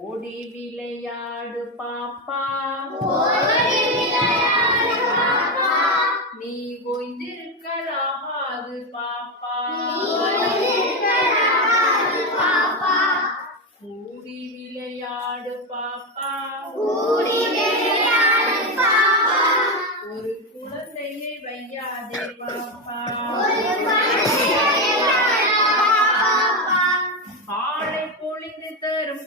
ஓடி விளையாடு பாப்பா, நீ ஓய்ந்திருக்கலாகாது பாப்பா. கூடி விளையாடு பாப்பா, ஒரு குழந்தையை வையாதே பாப்பா. காலை பொழிந்து தரும்